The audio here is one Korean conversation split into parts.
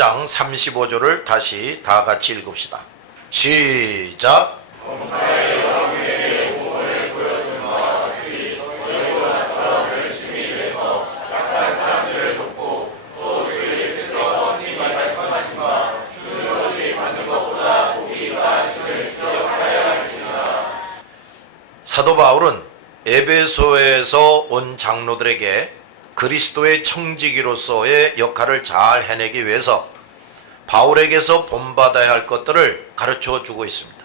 10장 35절을 다시 다 같이 읽읍시다. 시작. 사도 바울은 에베소에서 온 장로들에게 그리스도의 청지기로서의 역할을 잘 해내기 위해서 바울에게서 본받아야 할 것들을 가르쳐 주고 있습니다.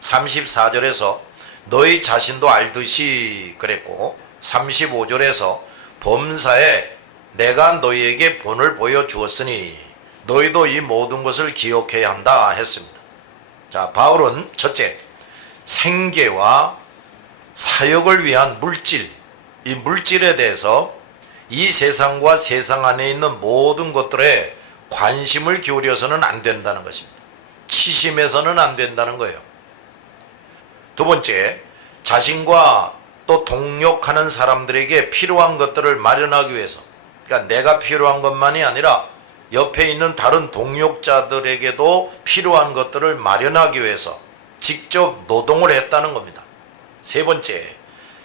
34절에서 너희 자신도 알듯이 그랬고, 35절에서 범사에 내가 너희에게 본을 보여주었으니 너희도 이 모든 것을 기억해야 한다 했습니다. 자, 바울은 첫째, 생계와 사역을 위한 물질, 이 물질에 대해서 이 세상과 세상 안에 있는 모든 것들에 관심을 기울여서는 안 된다는 것입니다. 치심해서는 안 된다는 거예요. 두 번째, 자신과 또 동역하는 사람들에게 필요한 것들을 마련하기 위해서, 그러니까 내가 필요한 것만이 아니라 옆에 있는 다른 동역자들에게도 필요한 것들을 마련하기 위해서 직접 노동을 했다는 겁니다. 세 번째,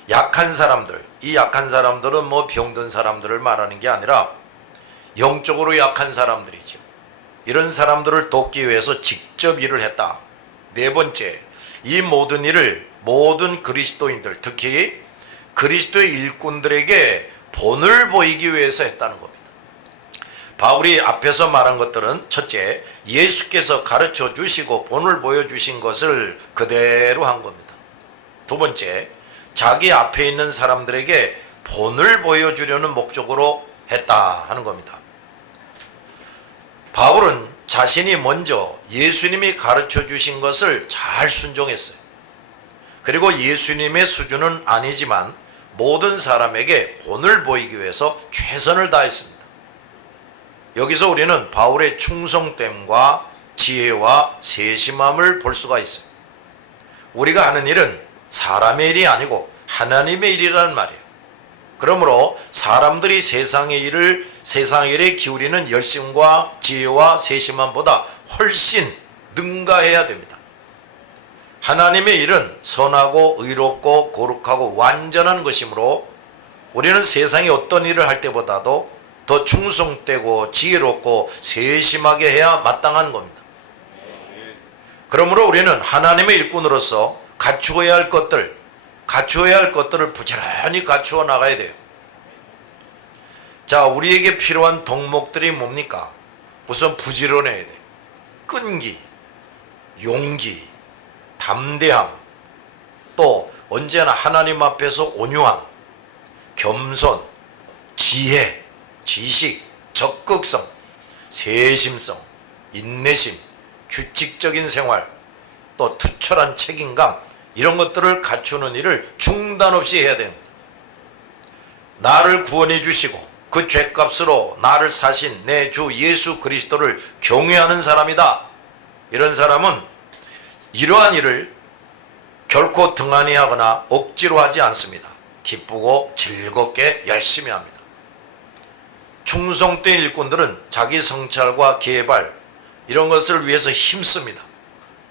약한 사람들, 이 약한 사람들은 뭐 병든 사람들을 말하는 게 아니라 영적으로 약한 사람들이죠. 이런 사람들을 돕기 위해서 직접 일을 했다. 네 번째, 이 모든 일을 모든 그리스도인들, 특히 그리스도의 일꾼들에게 본을 보이기 위해서 했다는 겁니다. 바울이 앞에서 말한 것들은 첫째, 예수께서 가르쳐 주시고 본을 보여주신 것을 그대로 한 겁니다. 두 번째, 자기 앞에 있는 사람들에게 본을 보여주려는 목적으로 했다 하는 겁니다. 바울은 자신이 먼저 예수님이 가르쳐 주신 것을 잘 순종했어요. 그리고 예수님의 수준은 아니지만 모든 사람에게 본을 보이기 위해서 최선을 다했습니다. 여기서 우리는 바울의 충성됨과 지혜와 세심함을 볼 수가 있어요. 우리가 하는 일은 사람의 일이 아니고 하나님의 일이라는 말이에요. 그러므로 사람들이 세상의 일에 기울이는 열심과 지혜와 세심함보다 훨씬 능가해야 됩니다. 하나님의 일은 선하고 의롭고 거룩하고 완전한 것이므로 우리는 세상의 어떤 일을 할 때보다도 더 충성되고 지혜롭고 세심하게 해야 마땅한 겁니다. 그러므로 우리는 하나님의 일꾼으로서 갖추어야 할 것들을 부지런히 갖추어 나가야 돼요. 자, 우리에게 필요한 덕목들이 뭡니까? 우선 부지런해야 돼. 끈기, 용기, 담대함, 또 언제나 하나님 앞에서 온유함, 겸손, 지혜, 지식, 적극성, 세심성, 인내심, 규칙적인 생활, 또 투철한 책임감, 이런 것들을 갖추는 일을 중단 없이 해야 됩니다. 나를 구원해 주시고 그 죄값으로 나를 사신 내 주 예수 그리스도를 경외하는 사람이다. 이런 사람은 이러한 일을 결코 등한히 하거나 억지로 하지 않습니다. 기쁘고 즐겁게 열심히 합니다. 충성된 일꾼들은 자기 성찰과 개발, 이런 것을 위해서 힘씁니다.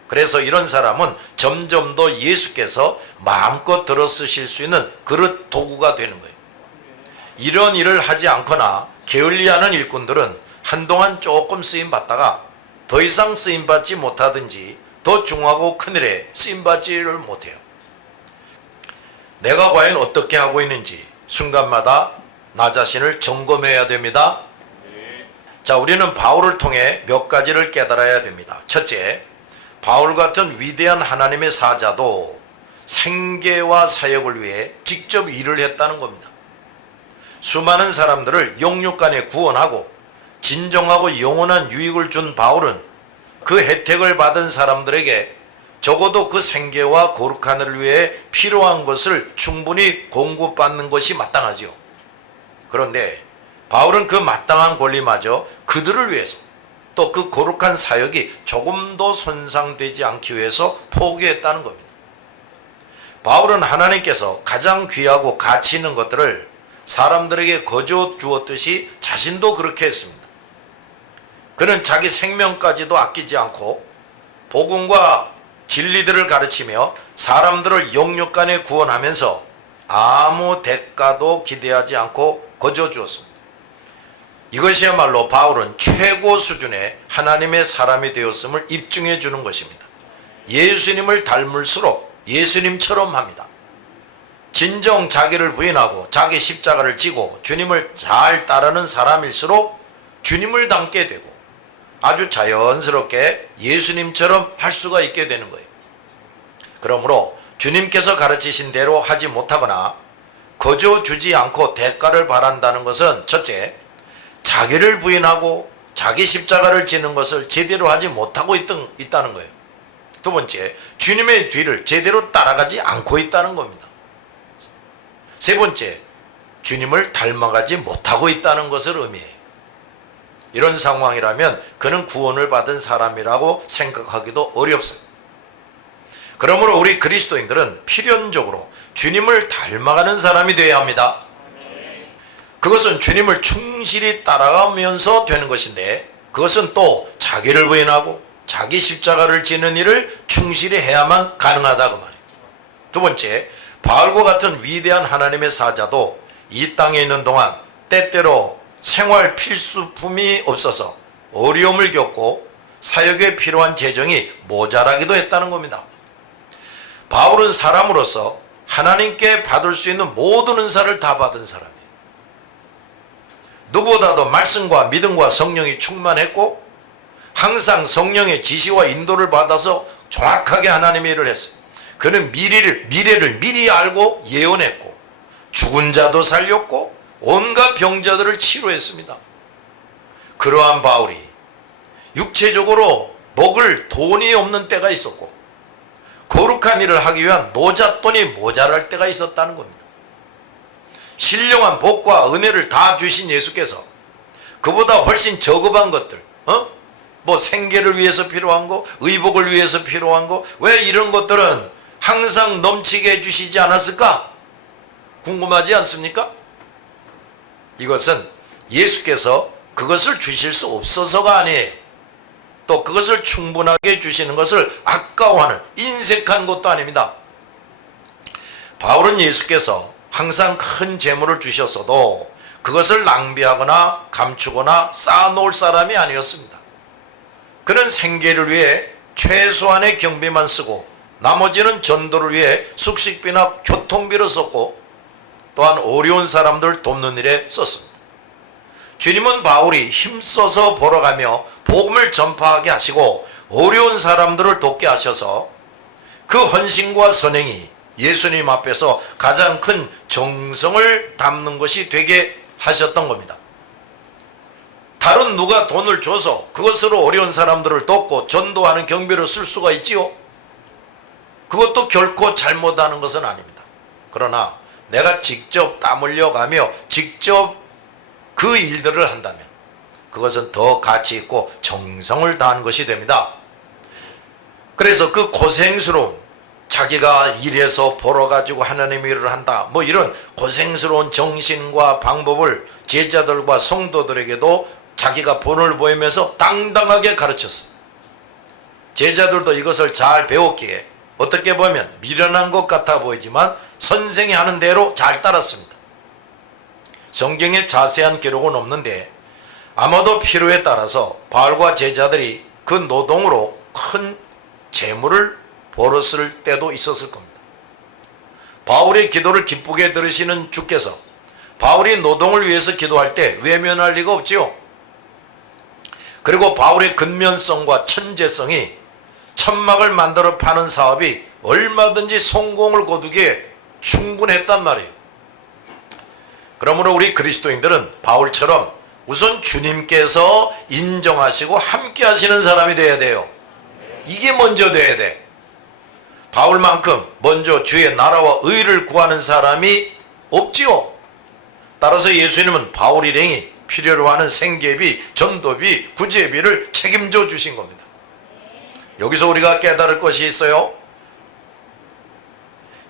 그래서 이런 사람은 점점 더 예수께서 마음껏 들어 쓰실 수 있는 그릇 도구가 되는 거예요. 이런 일을 하지 않거나 게을리하는 일꾼들은 한동안 조금 쓰임받다가 더 이상 쓰임받지 못하든지 더 중하고 큰 일에 쓰임받지를 못해요. 내가 과연 어떻게 하고 있는지 순간마다 나 자신을 점검해야 됩니다. 자, 우리는 바울을 통해 몇 가지를 깨달아야 됩니다. 첫째, 바울 같은 위대한 하나님의 사자도 생계와 사역을 위해 직접 일을 했다는 겁니다. 수많은 사람들을 영육간에 구원하고 진정하고 영원한 유익을 준 바울은 그 혜택을 받은 사람들에게 적어도 그 생계와 거룩한 일을 위해 필요한 것을 충분히 공급받는 것이 마땅하죠. 그런데 바울은 그 마땅한 권리마저 그들을 위해서, 또 그 거룩한 사역이 조금도 손상되지 않기 위해서 포기했다는 겁니다. 바울은 하나님께서 가장 귀하고 가치 있는 것들을 사람들에게 거저 주었듯이 자신도 그렇게 했습니다. 그는 자기 생명까지도 아끼지 않고 복음과 진리들을 가르치며 사람들을 영육간에 구원하면서 아무 대가도 기대하지 않고 거저 주었습니다. 이것이야말로 바울은 최고 수준의 하나님의 사람이 되었음을 입증해 주는 것입니다. 예수님을 닮을수록 예수님처럼 합니다. 진정 자기를 부인하고 자기 십자가를 지고 주님을 잘 따르는 사람일수록 주님을 닮게 되고 아주 자연스럽게 예수님처럼 할 수가 있게 되는 거예요. 그러므로 주님께서 가르치신 대로 하지 못하거나 거저 주지 않고 대가를 바란다는 것은 첫째, 자기를 부인하고 자기 십자가를 지는 것을 제대로 하지 못하고 있다는 거예요. 두 번째, 주님의 뒤를 제대로 따라가지 않고 있다는 겁니다. 세 번째, 주님을 닮아가지 못하고 있다는 것을 의미해요. 이런 상황이라면 그는 구원을 받은 사람이라고 생각하기도 어렵어요. 그러므로 우리 그리스도인들은 필연적으로 주님을 닮아가는 사람이 되어야 합니다. 그것은 주님을 충실히 따라가면서 되는 것인데 그것은 또 자기를 부인하고 자기 십자가를 지는 일을 충실히 해야만 가능하다 그 말이에요. 두 번째, 바울과 같은 위대한 하나님의 사자도 이 땅에 있는 동안 때때로 생활 필수품이 없어서 어려움을 겪고 사역에 필요한 재정이 모자라기도 했다는 겁니다. 바울은 사람으로서 하나님께 받을 수 있는 모든 은사를 다 받은 사람이에요. 누구보다도 말씀과 믿음과 성령이 충만했고 항상 성령의 지시와 인도를 받아서 정확하게 하나님의 일을 했어요. 그는 미래를 미리 알고 예언했고 죽은 자도 살렸고 온갖 병자들을 치료했습니다. 그러한 바울이 육체적으로 먹을 돈이 없는 때가 있었고 거룩한 일을 하기 위한 노잣돈이 모자랄 때가 있었다는 겁니다. 신령한 복과 은혜를 다 주신 예수께서 그보다 훨씬 저급한 것들, 뭐 생계를 위해서 필요한 거, 의복을 위해서 필요한 거, 왜 이런 것들은 항상 넘치게 해주시지 않았을까? 궁금하지 않습니까? 이것은 예수께서 그것을 주실 수 없어서가 아니에요. 또 그것을 충분하게 주시는 것을 아까워하는 인색한 것도 아닙니다. 바울은 예수께서 항상 큰 재물을 주셨어도 그것을 낭비하거나 감추거나 쌓아놓을 사람이 아니었습니다. 그는 생계를 위해 최소한의 경비만 쓰고 나머지는 전도를 위해 숙식비나 교통비로 썼고 또한 어려운 사람들 돕는 일에 썼습니다. 주님은 바울이 힘써서 벌어가며 복음을 전파하게 하시고 어려운 사람들을 돕게 하셔서 그 헌신과 선행이 예수님 앞에서 가장 큰 정성을 담는 것이 되게 하셨던 겁니다. 다른 누가 돈을 줘서 그것으로 어려운 사람들을 돕고 전도하는 경비를 쓸 수가 있지요? 그것도 결코 잘못하는 것은 아닙니다. 그러나 내가 직접 땀 흘려가며 직접 그 일들을 한다면 그것은 더 가치 있고 정성을 다한 것이 됩니다. 그래서 그 고생스러운 자기가 일해서 벌어가지고 하나님의 일을 한다 뭐 이런 고생스러운 정신과 방법을 제자들과 성도들에게도 자기가 본을 보이면서 당당하게 가르쳤어요. 제자들도 이것을 잘 배웠기에 어떻게 보면 미련한 것 같아 보이지만 선생이 하는 대로 잘 따랐습니다. 성경에 자세한 기록은 없는데 아마도 필요에 따라서 바울과 제자들이 그 노동으로 큰 재물을 벌었을 때도 있었을 겁니다. 바울의 기도를 기쁘게 들으시는 주께서 바울이 노동을 위해서 기도할 때 외면할 리가 없지요. 그리고 바울의 근면성과 천재성이 천막을 만들어 파는 사업이 얼마든지 성공을 거두기에 충분했단 말이에요. 그러므로 우리 그리스도인들은 바울처럼 우선 주님께서 인정하시고 함께 하시는 사람이 되어야 돼요. 이게 먼저 돼야 돼. 바울만큼 먼저 주의 나라와 의를 구하는 사람이 없지요. 따라서 예수님은 바울 일행이 필요로 하는 생계비, 전도비, 구제비를 책임져 주신 겁니다. 여기서 우리가 깨달을 것이 있어요.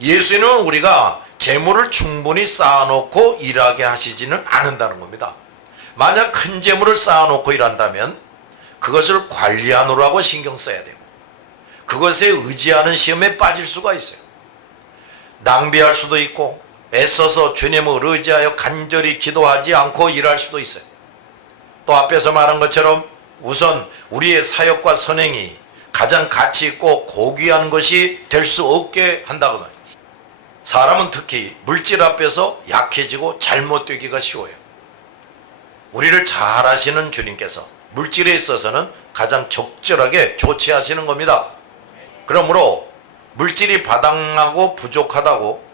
예수님은 우리가 재물을 충분히 쌓아놓고 일하게 하시지는 않는다는 겁니다. 만약 큰 재물을 쌓아놓고 일한다면 그것을 관리하느라고 신경 써야 되고, 그것에 의지하는 시험에 빠질 수가 있어요. 낭비할 수도 있고, 애써서 주님을 의지하여 간절히 기도하지 않고 일할 수도 있어요. 또 앞에서 말한 것처럼 우선 우리의 사역과 선행이 가장 가치 있고 고귀한 것이 될 수 없게 한다고 말이에요. 사람은 특히 물질 앞에서 약해지고 잘못되기가 쉬워요. 우리를 잘 아시는 주님께서 물질에 있어서는 가장 적절하게 조치하시는 겁니다. 그러므로 물질이 바닥나고 부족하다고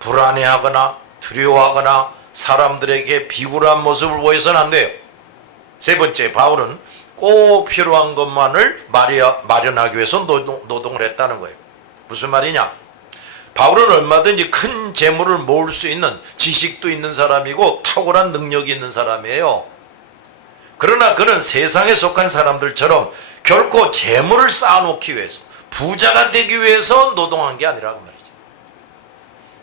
불안해하거나 두려워하거나 사람들에게 비굴한 모습을 보여서는 안 돼요. 세 번째, 바울은 꼭 필요한 것만을 마련하기 위해서 노동을 했다는 거예요. 무슨 말이냐? 바울은 얼마든지 큰 재물을 모을 수 있는 지식도 있는 사람이고 탁월한 능력이 있는 사람이에요. 그러나 그는 세상에 속한 사람들처럼 결코 재물을 쌓아놓기 위해서, 부자가 되기 위해서 노동한 게 아니라고 말이죠.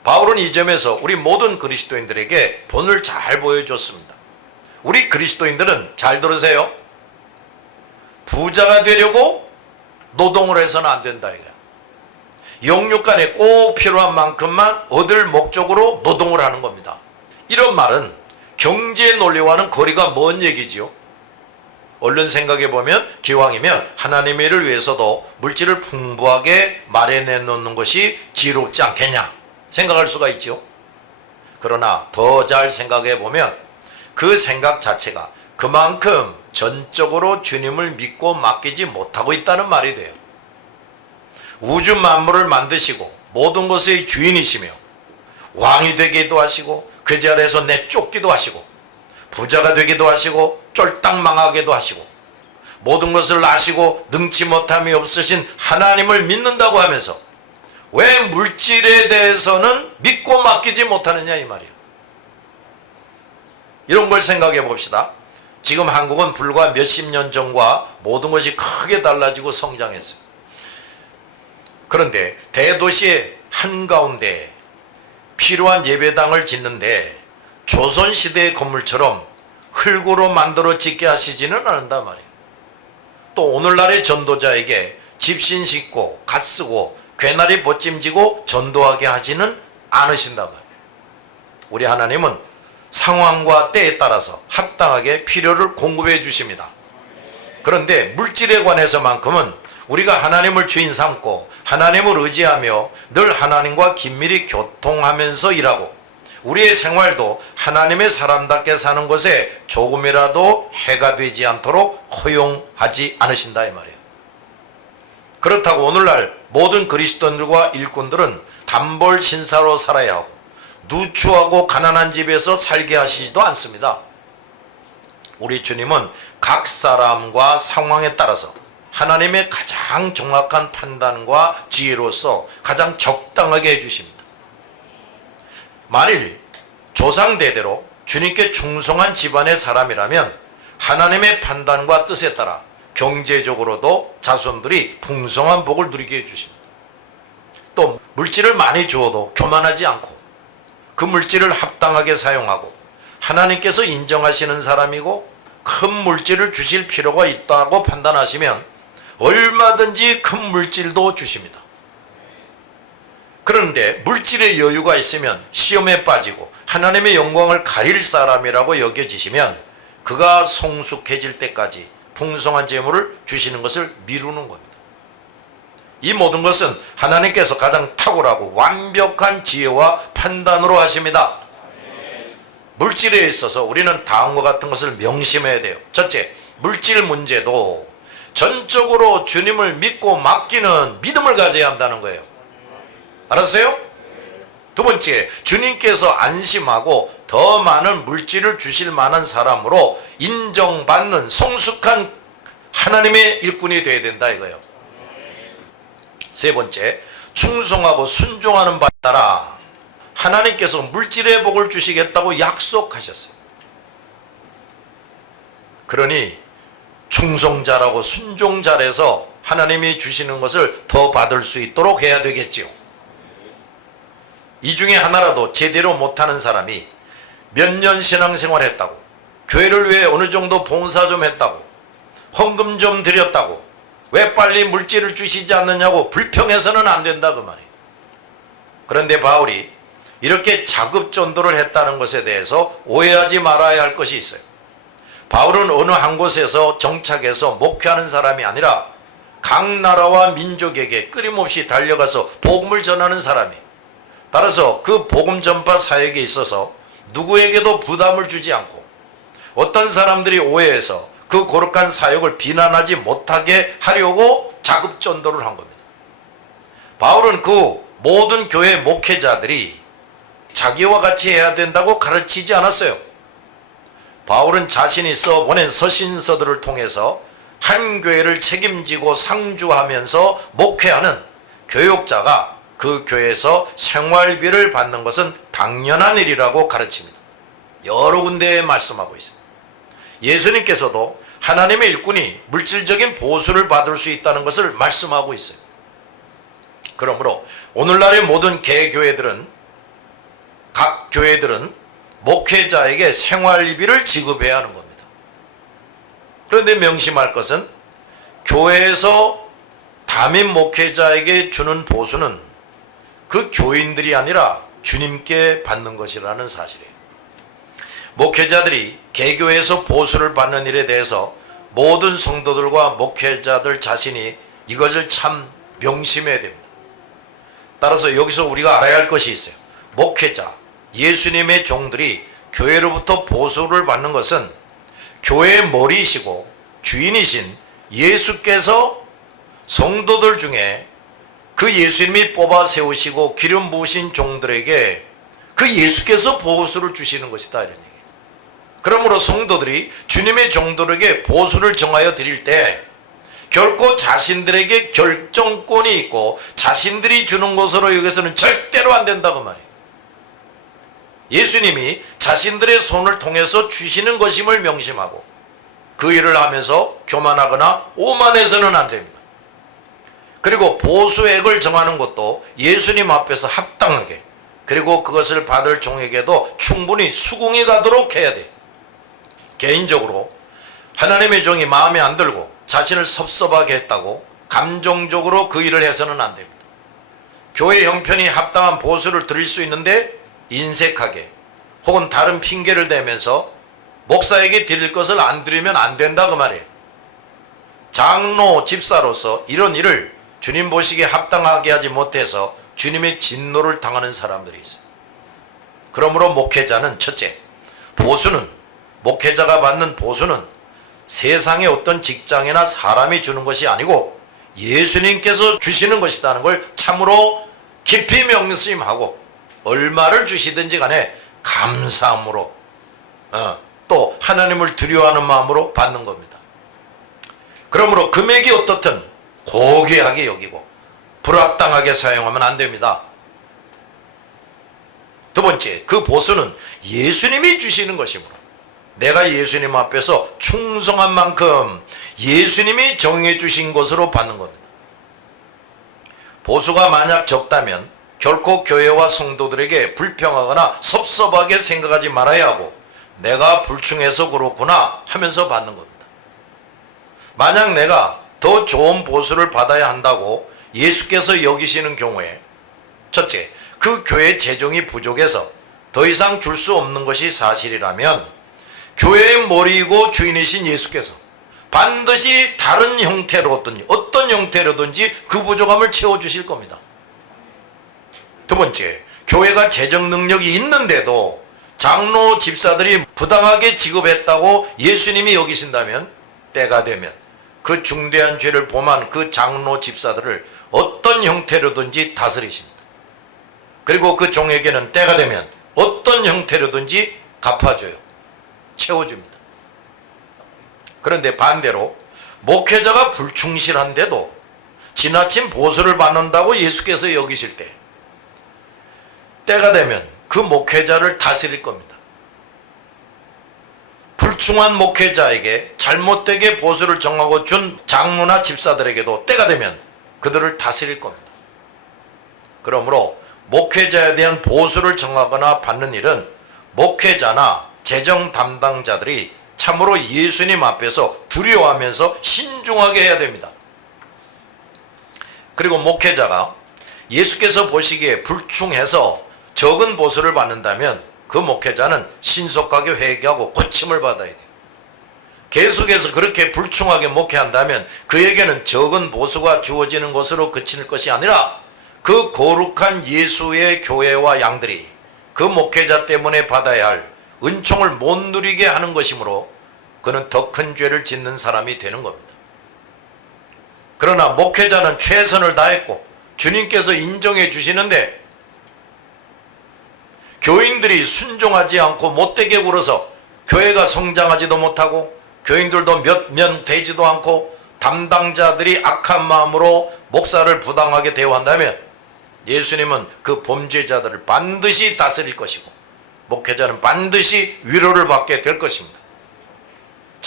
바울은 이 점에서 우리 모든 그리스도인들에게 본을 잘 보여줬습니다. 우리 그리스도인들은 잘 들으세요. 부자가 되려고 노동을 해서는 안 된다 이거야. 영육간에 꼭 필요한 만큼만 얻을 목적으로 노동을 하는 겁니다. 이런 말은 경제 논리와는 거리가 먼 얘기지요. 얼른 생각해 보면 기왕이면 하나님의 일을 위해서도 물질을 풍부하게 마련해 놓는 것이 지혜롭지 않겠냐 생각할 수가 있죠. 그러나 더 잘 생각해 보면 그 생각 자체가 그만큼 전적으로 주님을 믿고 맡기지 못하고 있다는 말이 돼요. 우주 만물을 만드시고 모든 것의 주인이시며 왕이 되기도 하시고 그 자리에서 내쫓기도 하시고 부자가 되기도 하시고 쫄딱 망하게도 하시고 모든 것을 아시고 능치 못함이 없으신 하나님을 믿는다고 하면서 왜 물질에 대해서는 믿고 맡기지 못하느냐 이 말이에요. 이런 걸 생각해 봅시다. 지금 한국은 불과 몇십 년 전과 모든 것이 크게 달라지고 성장했어요. 그런데 대도시의 한가운데 필요한 예배당을 짓는데 조선시대의 건물처럼 흙으로 만들어 짓게 하시지는 않는단 말이에요. 또 오늘날의 전도자에게 집신 싣고 갓 쓰고 괴나리 보찜지고 전도하게 하지는 않으신단 말이에요. 우리 하나님은 상황과 때에 따라서 합당하게 필요를 공급해 주십니다. 그런데 물질에 관해서만큼은 우리가 하나님을 주인 삼고 하나님을 의지하며 늘 하나님과 긴밀히 교통하면서 일하고 우리의 생활도 하나님의 사람답게 사는 것에 조금이라도 해가 되지 않도록 허용하지 않으신다 이 말이에요. 그렇다고 오늘날 모든 그리스도인들과 일꾼들은 단벌 신사로 살아야 하고 누추하고 가난한 집에서 살게 하시지도 않습니다. 우리 주님은 각 사람과 상황에 따라서 하나님의 가장 정확한 판단과 지혜로서 가장 적당하게 해주십니다. 만일 조상대대로 주님께 충성한 집안의 사람이라면 하나님의 판단과 뜻에 따라 경제적으로도 자손들이 풍성한 복을 누리게 해주십니다. 또 물질을 많이 주어도 교만하지 않고 그 물질을 합당하게 사용하고 하나님께서 인정하시는 사람이고 큰 물질을 주실 필요가 있다고 판단하시면 얼마든지 큰 물질도 주십니다. 그런데 물질의 여유가 있으면 시험에 빠지고 하나님의 영광을 가릴 사람이라고 여겨지시면 그가 성숙해질 때까지 풍성한 재물을 주시는 것을 미루는 겁니다. 이 모든 것은 하나님께서 가장 탁월하고 완벽한 지혜와 판단으로 하십니다. 물질에 있어서 우리는 다음과 같은 것을 명심해야 돼요. 첫째, 물질 문제도 전적으로 주님을 믿고 맡기는 믿음을 가져야 한다는 거예요. 알았어요? 두 번째, 주님께서 안심하고 더 많은 물질을 주실 만한 사람으로 인정받는 성숙한 하나님의 일꾼이 되어야 된다 이거예요. 세 번째, 충성하고 순종하는 바에 따라 하나님께서 물질의 복을 주시겠다고 약속하셨어요. 그러니 충성자라고 순종 잘해서 하나님이 주시는 것을 더 받을 수 있도록 해야 되겠지요. 이 중에 하나라도 제대로 못하는 사람이 몇 년 신앙생활 했다고, 교회를 위해 어느 정도 봉사 좀 했다고, 헌금 좀 드렸다고 왜 빨리 물질을 주시지 않느냐고 불평해서는 안 된다 그 말이에요. 그런데 바울이 이렇게 자급전도를 했다는 것에 대해서 오해하지 말아야 할 것이 있어요. 바울은 어느 한 곳에서 정착해서 목회하는 사람이 아니라 각 나라와 민족에게 끊임없이 달려가서 복음을 전하는 사람이에요. 따라서 그 복음 전파 사역에 있어서 누구에게도 부담을 주지 않고 어떤 사람들이 오해해서 그 거룩한 사역을 비난하지 못하게 하려고 자급전도를 한 겁니다. 바울은 그 모든 교회 목회자들이 자기와 같이 해야 된다고 가르치지 않았어요. 바울은 자신이 써보낸 서신서들을 통해서 한 교회를 책임지고 상주하면서 목회하는 교역자가 그 교회에서 생활비를 받는 것은 당연한 일이라고 가르칩니다. 여러 군데에 말씀하고 있습니다. 예수님께서도 하나님의 일꾼이 물질적인 보수를 받을 수 있다는 것을 말씀하고 있어요. 그러므로 오늘날의 모든 개교회들은 각 교회들은 목회자에게 생활비를 지급해야 하는 겁니다. 그런데 명심할 것은 교회에서 담임 목회자에게 주는 보수는 그 교인들이 아니라 주님께 받는 것이라는 사실이에요. 목회자들이 개교에서 보수를 받는 일에 대해서 모든 성도들과 목회자들 자신이 이것을 참 명심해야 됩니다. 따라서 여기서 우리가 알아야 할 것이 있어요. 목회자, 예수님의 종들이 교회로부터 보수를 받는 것은 교회의 머리이시고 주인이신 예수께서 성도들 중에 그 예수님이 뽑아 세우시고 기름 부으신 종들에게 그 예수께서 보수를 주시는 것이다 이런 얘기예요. 그러므로 성도들이 주님의 종들에게 보수를 정하여 드릴 때 결코 자신들에게 결정권이 있고 자신들이 주는 것으로 여기서는 절대로 안 된다 그 말이에요. 예수님이 자신들의 손을 통해서 주시는 것임을 명심하고 그 일을 하면서 교만하거나 오만해서는 안 됩니다. 그리고 보수액을 정하는 것도 예수님 앞에서 합당하게, 그리고 그것을 받을 종에게도 충분히 수긍이 가도록 해야 돼요. 개인적으로 하나님의 종이 마음에 안 들고 자신을 섭섭하게 했다고 감정적으로 그 일을 해서는 안 됩니다. 교회 형편이 합당한 보수를 드릴 수 있는데 인색하게 혹은 다른 핑계를 대면서 목사에게 드릴 것을 안 드리면 안 된다 그 말이에요. 장로 집사로서 이런 일을 주님 보시기에 합당하게 하지 못해서 주님의 진노를 당하는 사람들이 있어요. 그러므로 목회자는 첫째, 보수는, 목회자가 받는 보수는 세상의 어떤 직장이나 사람이 주는 것이 아니고 예수님께서 주시는 것이라는 걸 참으로 깊이 명심하고 얼마를 주시든지 간에 감사함으로 또 하나님을 두려워하는 마음으로 받는 겁니다. 그러므로 금액이 어떻든 고귀하게 여기고 불합당하게 사용하면 안 됩니다. 두 번째, 그 보수는 예수님이 주시는 것이므로 내가 예수님 앞에서 충성한 만큼 예수님이 정해 주신 것으로 받는 겁니다. 보수가 만약 적다면 결코 교회와 성도들에게 불평하거나 섭섭하게 생각하지 말아야 하고 내가 불충해서 그렇구나 하면서 받는 겁니다. 만약 내가 더 좋은 보수를 받아야 한다고 예수께서 여기시는 경우에 첫째, 그 교회 재정이 부족해서 더 이상 줄 수 없는 것이 사실이라면 교회의 머리이고 주인이신 예수께서 반드시 다른 형태로든지 어떤 형태로든지 그 부족함을 채워주실 겁니다. 두 번째, 교회가 재정 능력이 있는데도 장로 집사들이 부당하게 지급했다고 예수님이 여기신다면 때가 되면 그 중대한 죄를 범한 그 장로 집사들을 어떤 형태로든지 다스리십니다. 그리고 그 종에게는 때가 되면 어떤 형태로든지 갚아줘요. 채워줍니다. 그런데 반대로 목회자가 불충실한데도 지나친 보수를 받는다고 예수께서 여기실 때 때가 되면 그 목회자를 다스릴 겁니다. 불충한 목회자에게 잘못되게 보수를 정하고 준 장로나 집사들에게도 때가 되면 그들을 다스릴 겁니다. 그러므로 목회자에 대한 보수를 정하거나 받는 일은 목회자나 재정 담당자들이 참으로 예수님 앞에서 두려워하면서 신중하게 해야 됩니다. 그리고 목회자가 예수께서 보시기에 불충해서 적은 보수를 받는다면 그 목회자는 신속하게 회개하고 고침을 받아야 돼요. 계속해서 그렇게 불충하게 목회한다면 그에게는 적은 보수가 주어지는 것으로 그칠 것이 아니라 그 거룩한 예수의 교회와 양들이 그 목회자 때문에 받아야 할 은총을 못 누리게 하는 것이므로 그는 더 큰 죄를 짓는 사람이 되는 겁니다. 그러나 목회자는 최선을 다했고 주님께서 인정해 주시는데 교인들이 순종하지 않고 못되게 굴어서 교회가 성장하지도 못하고 교인들도 몇 명 되지도 않고 담당자들이 악한 마음으로 목사를 부당하게 대우한다면 예수님은 그 범죄자들을 반드시 다스릴 것이고 목회자는 반드시 위로를 받게 될 것입니다.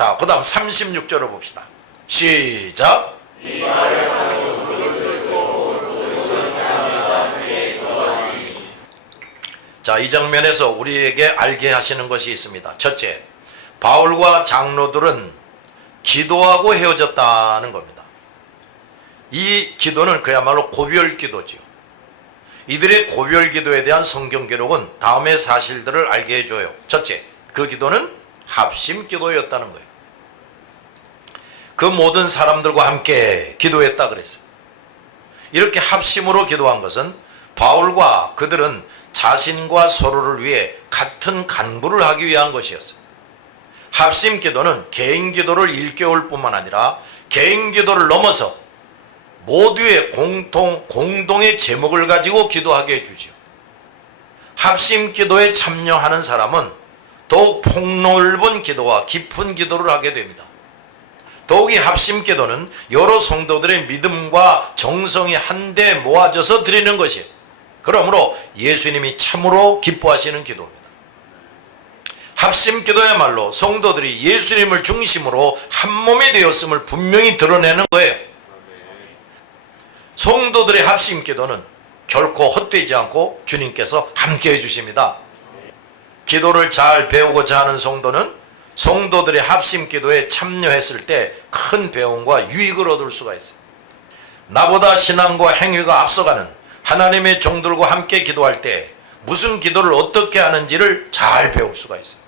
자, 그 다음 36절을 봅시다. 시작. 자, 이 장면에서 우리에게 알게 하시는 것이 있습니다. 첫째, 바울과 장로들은 기도하고 헤어졌다는 겁니다. 이 기도는 그야말로 고별 기도지요. 이들의 고별 기도에 대한 성경 기록은 다음의 사실들을 알게 해줘요. 첫째, 그 기도는 합심 기도였다는 거예요. 그 모든 사람들과 함께 기도했다 그랬어요. 이렇게 합심으로 기도한 것은 바울과 그들은 자신과 서로를 위해 같은 간구를 하기 위한 것이었어요. 합심 기도는 개인 기도를 일깨울 뿐만 아니라 개인 기도를 넘어서 모두의 공동의 제목을 가지고 기도하게 해주지요. 합심 기도에 참여하는 사람은 더욱 폭넓은 기도와 깊은 기도를 하게 됩니다. 더욱이 합심 기도는 여러 성도들의 믿음과 정성이 한데 모아져서 드리는 것이에요. 그러므로 예수님이 참으로 기뻐하시는 기도입니다. 합심 기도야말로 성도들이 예수님을 중심으로 한 몸이 되었음을 분명히 드러내는 거예요. 성도들의 합심 기도는 결코 헛되지 않고 주님께서 함께 해주십니다. 기도를 잘 배우고자 하는 성도는 성도들의 합심 기도에 참여했을 때 큰 배움과 유익을 얻을 수가 있어요. 나보다 신앙과 행위가 앞서가는 하나님의 종들과 함께 기도할 때 무슨 기도를 어떻게 하는지를 잘 배울 수가 있어요.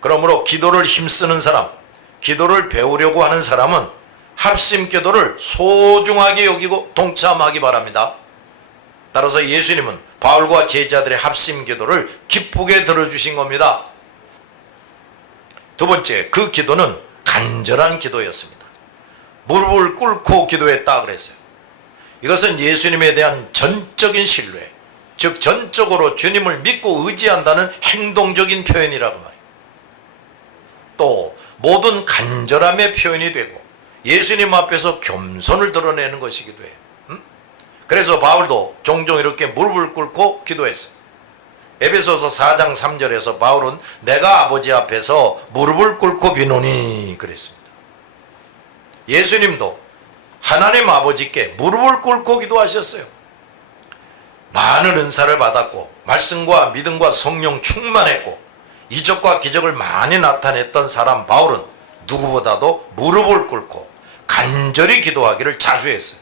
그러므로 기도를 힘쓰는 사람, 기도를 배우려고 하는 사람은 합심 기도를 소중하게 여기고 동참하기 바랍니다. 따라서 예수님은 바울과 제자들의 합심 기도를 기쁘게 들어주신 겁니다. 두 번째, 그 기도는 간절한 기도였습니다. 무릎을 꿇고 기도했다 그랬어요. 이것은 예수님에 대한 전적인 신뢰, 즉 전적으로 주님을 믿고 의지한다는 행동적인 표현이라고 말해요. 또 모든 간절함의 표현이 되고 예수님 앞에서 겸손을 드러내는 것이기도 해요. 그래서 바울도 종종 이렇게 무릎을 꿇고 기도했어요. 에베소서 4장 3절에서 바울은 내가 아버지 앞에서 무릎을 꿇고 비노니 그랬습니다. 예수님도 하나님 아버지께 무릎을 꿇고 기도하셨어요. 많은 은사를 받았고 말씀과 믿음과 성령 충만했고 이적과 기적을 많이 나타냈던 사람 바울은 누구보다도 무릎을 꿇고 간절히 기도하기를 자주 했어요.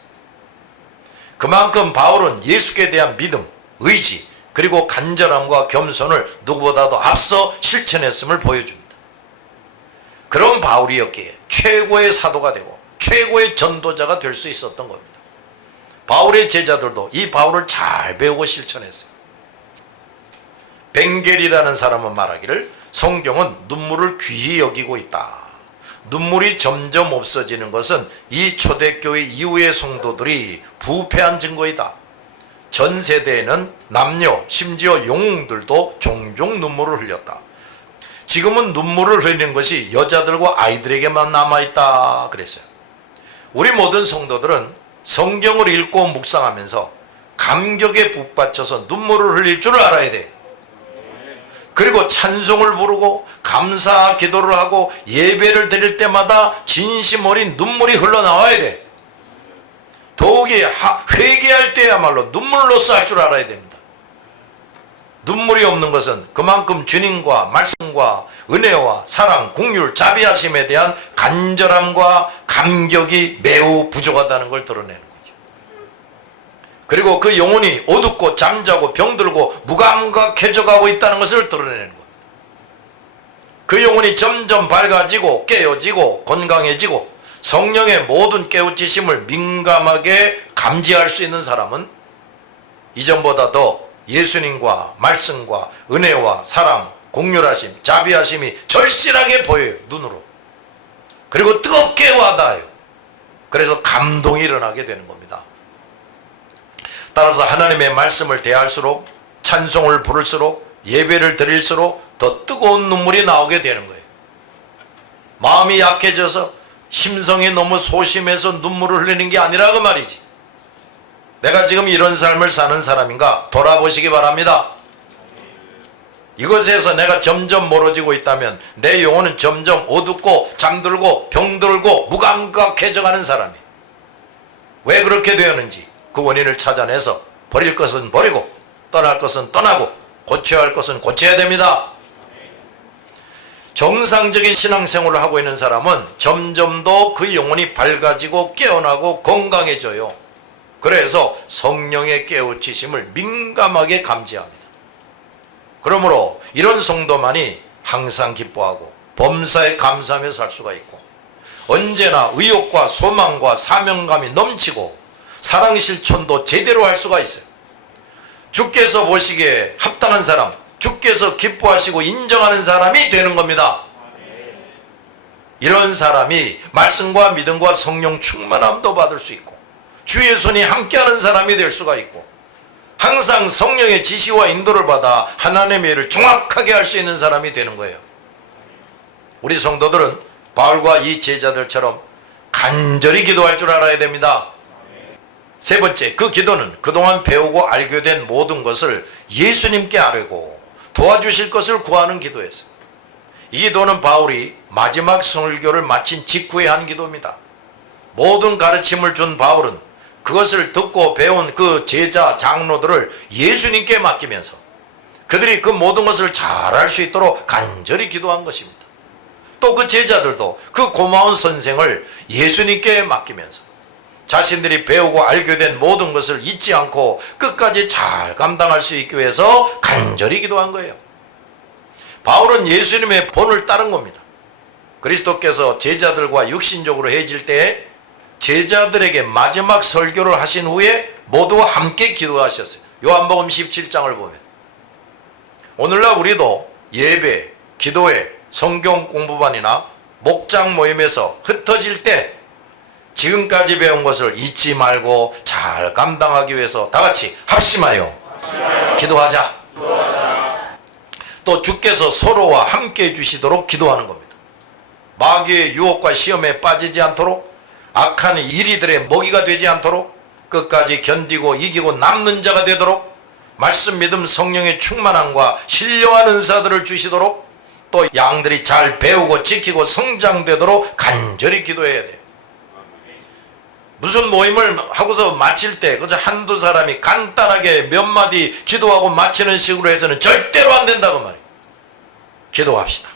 그만큼 바울은 예수께 대한 믿음, 의지, 그리고 간절함과 겸손을 누구보다도 앞서 실천했음을 보여줍니다. 그런 바울이었기에 최고의 사도가 되고 최고의 전도자가 될 수 있었던 겁니다. 바울의 제자들도 이 바울을 잘 배우고 실천했어요. 벵겔이라는 사람은 말하기를 성경은 눈물을 귀히 여기고 있다. 눈물이 점점 없어지는 것은 이 초대교회 이후의 성도들이 부패한 증거이다. 전 세대에는 남녀 심지어 영웅들도 종종 눈물을 흘렸다. 지금은 눈물을 흘리는 것이 여자들과 아이들에게만 남아있다 그랬어요. 우리 모든 성도들은 성경을 읽고 묵상하면서 감격에 북받쳐서 눈물을 흘릴 줄 알아야 돼. 그리고 찬송을 부르고 감사 기도를 하고 예배를 드릴 때마다 진심 어린 눈물이 흘러나와야 돼. 더욱이 회개할 때야말로 눈물로써 할 줄 알아야 됩니다. 눈물이 없는 것은 그만큼 주님과 말씀과 말씀과 은혜와 사랑, 긍휼, 자비하심에 대한 간절함과 감격이 매우 부족하다는 걸 드러내는 거죠. 그리고 그 영혼이 어둡고 잠자고 병들고 무감각해져가고 있다는 것을 드러내는 겁니다. 그 영혼이 점점 밝아지고 깨어지고 건강해지고 성령의 모든 깨우치심을 민감하게 감지할 수 있는 사람은 이전보다 더 예수님과 말씀과 은혜와 사랑, 긍휼하심, 자비하심이 절실하게 보여요. 눈으로. 그리고 뜨겁게 와닿아요. 그래서 감동이 일어나게 되는 겁니다. 따라서 하나님의 말씀을 대할수록, 찬송을 부를수록, 예배를 드릴수록 더 뜨거운 눈물이 나오게 되는 거예요. 마음이 약해져서 심성이 너무 소심해서 눈물을 흘리는 게 아니라 그 말이지. 내가 지금 이런 삶을 사는 사람인가 돌아보시기 바랍니다. 이것에서 내가 점점 멀어지고 있다면 내 영혼은 점점 어둡고 잠들고 병들고 무감각해져가는 사람이. 왜 그렇게 되었는지 그 원인을 찾아내서 버릴 것은 버리고 떠날 것은 떠나고 고쳐야 할 것은 고쳐야 됩니다. 정상적인 신앙생활을 하고 있는 사람은 점점 더 그 영혼이 밝아지고 깨어나고 건강해져요. 그래서 성령의 깨우치심을 민감하게 감지합니다. 그러므로 이런 성도만이 항상 기뻐하고 범사에 감사하며 살 수가 있고 언제나 의욕과 소망과 사명감이 넘치고 사랑 실천도 제대로 할 수가 있어요. 주께서 보시기에 합당한 사람, 주께서 기뻐하시고 인정하는 사람이 되는 겁니다. 이런 사람이 말씀과 믿음과 성령 충만함도 받을 수 있고 주의 손이 함께하는 사람이 될 수가 있고 항상 성령의 지시와 인도를 받아 하나님의 일을 정확하게 할 수 있는 사람이 되는 거예요. 우리 성도들은 바울과 이 제자들처럼 간절히 기도할 줄 알아야 됩니다. 세 번째, 그 기도는 그동안 배우고 알게 된 모든 것을 예수님께 아뢰고 도와주실 것을 구하는 기도였어요. 이 기도는 바울이 마지막 설교를 마친 직후에 한 기도입니다. 모든 가르침을 준 바울은 그것을 듣고 배운 그 제자 장로들을 예수님께 맡기면서 그들이 그 모든 것을 잘할 수 있도록 간절히 기도한 것입니다. 또 그 제자들도 그 고마운 선생을 예수님께 맡기면서 자신들이 배우고 알게 된 모든 것을 잊지 않고 끝까지 잘 감당할 수 있기 위해서 간절히 기도한 거예요. 바울은 예수님의 본을 따른 겁니다. 그리스도께서 제자들과 육신적으로 해질 때 제자들에게 마지막 설교를 하신 후에 모두 함께 기도하셨어요. 요한복음 17장을 보면 오늘날 우리도 예배, 기도회, 성경 공부반이나 목장 모임에서 흩어질 때 지금까지 배운 것을 잊지 말고 잘 감당하기 위해서 다 같이 합심하여 기도하자. 또 주께서 서로와 함께 해주시도록 기도하는 겁니다. 마귀의 유혹과 시험에 빠지지 않도록 악한 이리들의 먹이가 되지 않도록 끝까지 견디고 이기고 남는 자가 되도록 말씀 믿음 성령의 충만함과 신령한 은사들을 주시도록 또 양들이 잘 배우고 지키고 성장되도록 간절히 기도해야 돼요. 무슨 모임을 하고서 마칠 때 그저 한두 사람이 간단하게 몇 마디 기도하고 마치는 식으로 해서는 절대로 안 된다고 말이에요. 기도합시다.